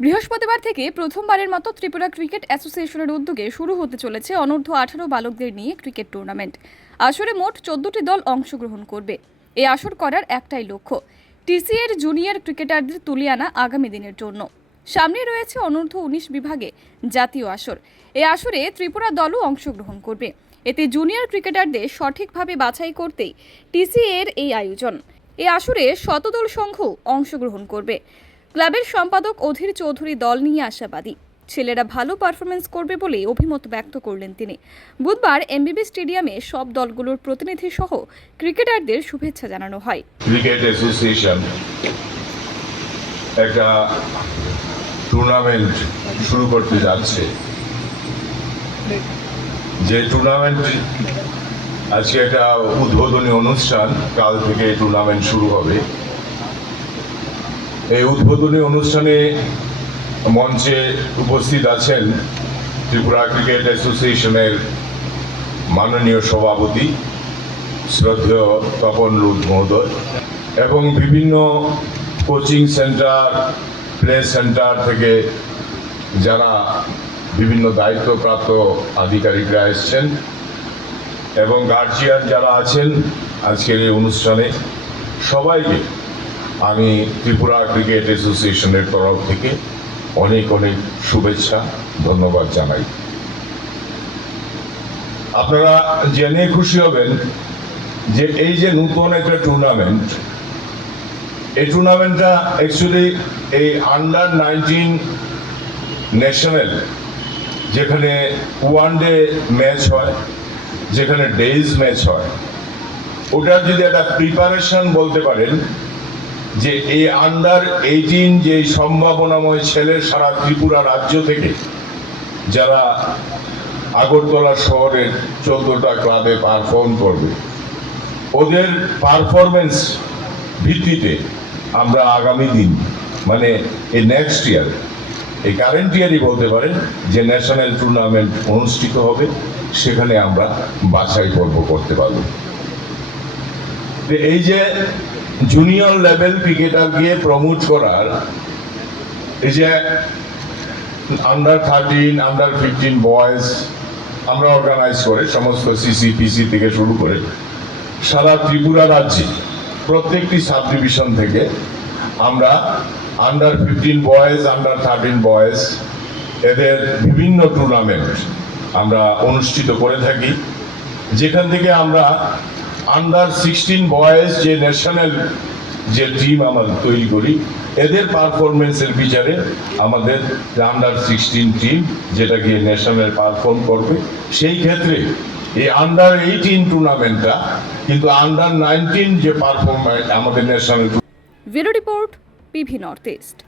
বৃহস্পতিবার থেকে প্রথমবারের মতো ত্রিপুরা ক্রিকেট অ্যাসোসিয়েশনের উদ্যোগে শুরু হতে চলেছে অনূর্ধ্ব আঠারো বালকদের নিয়ে ক্রিকেট টুর্নামেন্ট। আসরে মোট চোদ্দটি দল অংশগ্রহণ করবে। এই আসর করার একটাই লক্ষ্য, টিসিএর জুনিয়র ক্রিকেটারদের তুলে আনা আগামী দিনের জন্য। সামনে রয়েছে অনূর্ধ্ব উনিশ বিভাগে জাতীয় আসর। এই আসরে ত্রিপুরা দলও অংশগ্রহণ করবে। এতে জুনিয়র ক্রিকেটারদের সঠিকভাবে বাছাই করতেই টিসিএর এই আয়োজন। এ আসরে শতদল সংঘ অংশগ্রহণ করবে। ক্লাবের সম্পাদক অধীর চৌধুরী দল নিয়ে আশাবাদী। ছেলেরা ভালো পারফরমেন্স করবে বলে অভিমত ব্যক্ত করলেন তিনি। বুধবার এমবিবি স্টেডিয়ামে সব দলগুলোর প্রতিনিধি সহ ক্রিকেটারদের শুভেচ্ছা জানানো হয়। ক্রিকেট অ্যাসোসিয়েশন একটা টুর্নামেন্ট শুরু করতে যাচ্ছে। যে টুর্নামেন্ট আজকে একটা উদ্বোধনী অনুষ্ঠান, কাল থেকে টুর্নামেন্ট শুরু হবে। এই উদ্বোধনী অনুষ্ঠানে মঞ্চে উপস্থিত আছেন ত্রিপুরা ক্রিকেট অ্যাসোসিয়েশনের মাননীয় সভাপতি শ্রদ্ধেয় তপন রুদ মহোদয় এবং বিভিন্ন কোচিং সেন্টার, প্লে সেন্টার থেকে যারা বিভিন্ন দায়িত্বপ্রাপ্ত আধিকারিকরা এসছেন এবং গার্জিয়ান যারা আছেন আজকের এই অনুষ্ঠানে সবাইকে আমি ত্রিপুরা ক্রিকেট অ্যাসোসিয়েশনের তরফ থেকে অনেক অনেক শুভেচ্ছা, ধন্যবাদ জানাই। আপনারা জেনে খুশি হবেন যে এই যে নতুন একটা টুর্নামেন্ট এই টুর্নামেন্টটা অ্যাকচুয়ালি এই আন্ডার নাইনটিন ন্যাশনাল যেখানে ওয়ান ডে ম্যাচ হয়, যেখানে ডেইজ ম্যাচ হয়, ওটার যদি একটা প্রিপারেশন বলতে পারেন যে এই আন্ডার এইটিন যে সম্ভাবনাময় ছেলে সারা ত্রিপুরা রাজ্য থেকে যারা আগরতলা শহরের চোদ্দটা ক্লাবে পারফর্ম করবে, ওদের পারফরমেন্স ভিত্তিতে আমরা আগামী দিন মানে এই নেক্সট ইয়ার এই কারেন্ট ইয়ারই বলতে পারেন যে ন্যাশনাল টুর্নামেন্ট অনুষ্ঠিত হবে, সেখানে আমরা বাছাই পর্ব করতে পারব। এই যে জুনিয়র লেভেল ক্রিকেটার গিয়ে প্রমোট করার, এই যে under thirteen under fifteen boys আমরা অর্গানাইজ করে সমস্ত সিসি পিসি থেকে শুরু করে সারা ত্রিপুরা রাজ্যে প্রত্যেকটি সাব ডিভিশন থেকে আমরা under fifteen boys under thirteen boys এদের বিভিন্ন টুর্নামেন্ট আমরা অনুষ্ঠিত করে থাকি। যেখান থেকে আমরা আন্ডার সিক্সটিন বয়েজ যে ন্যাশনাল যে টিম আমরা তৈরি করি, এদের পারফরমেন্সের বিচারে আমাদের আন্ডার সিক্সটিন টিম যেটা গিয়ে ন্যাশনাল পারফর্ম করবে, সেই ক্ষেত্রে এই আন্ডার এইটিন টুর্নামেন্টটা কিন্তু আন্ডার নাইনটিন যে পারফরমেন্স আমাদের national bureau report, PV north east.